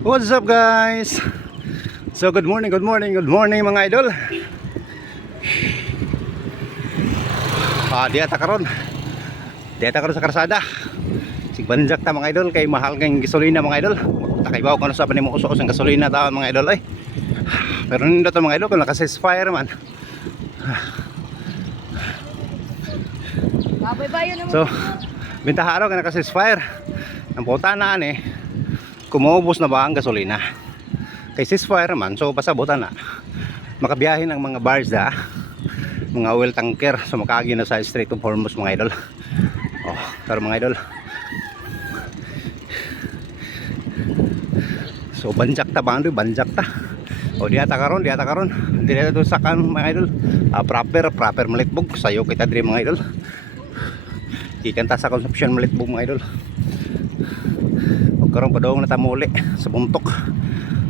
What's up guys? So good morning mga idol. Diata karon sa karsada. Sigbanjak ta mga idol kay mahal kang gasolina mga idol. Takaybaw ko na sa panimo usos ang gasolina ta mga idol ay. Pero nindot mga idol kung naka-ceasefire man. So bintaha araw ka naka-ceasefire. Ang puta na ani kumuubos na ba ang gasolina kay ceasefire man, so pasabutan na makabiyahin ang mga bars mga oil tanker, so makagi na sa Strait of Hormuz mga idol. Pero mga idol, so banjak ta ba, banjak ta diata karon dito sa kan mga idol. Proper malitbog sayo kita diri mga idol, ikan ta sa consumption malitbog mga idol. Karon padong na tamuli sa buntok.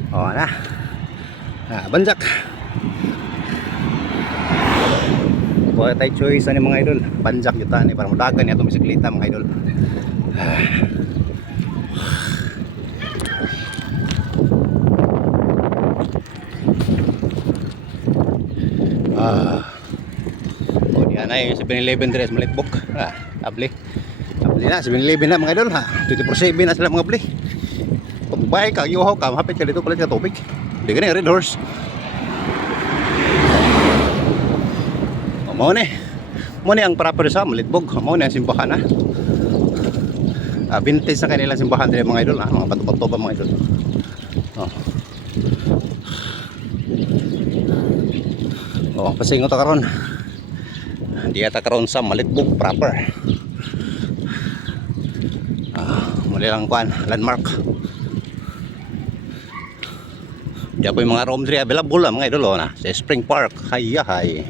Na. Banjak. Buhay tayo choice ani mga idol. Banjak yuta ni para mudagan niya itong bisikleta mga idol. Diyan na yung 7-Eleven dress malitbog. Abli na 7-Eleven na mga idol 24/7 na sila mga bli. Pagbay ka yuhaw ka hapit ka dito palit ka tubig. Di gani Red Horse. Mo ni ang proper sa malitbog. Mo ni ang simbahan vintage sa kanilang simbahan dili mga idol mga bato-bato ba mga idol. Pasingot ta karon. Di ata karon sa malitbog proper. Muli lang kuan landmark. Diya po yung mga room diri available mga idol na sa Spring Park. Hayahay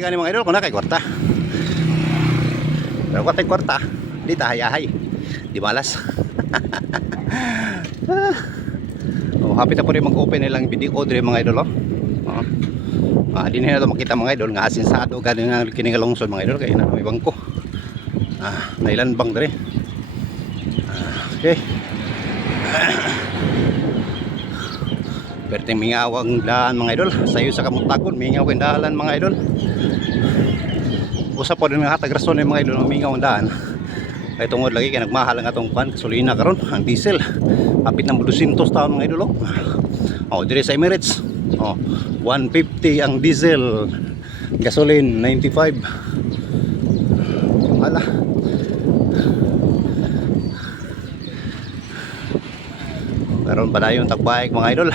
gani mga idol kung na kay kwarta. Pero kung tay kwarta di ta hayahay di malas. Hapit na po rin mag-open nilang video diri mga idol di na ito makita mga idol nga asinsado gani nga kiningalungsod mga idol kay na may bangko nailan bang diri. Okay. Perting mingaw ang daan mga idol. Sayo sa kamuntakon, mingaw ang daan mga idol. Usa po din nga hatag rason ng mga idol, mingaw ang daan. Kay tungod lagi kay nagmahal ang atong pan gasolina karon, ang diesel. Hapit ng 200 taon mga idol. Dire sa Emirates. 150 ang diesel. Gasoline 95. Hala. Karon pa dayon tagbike mga idol.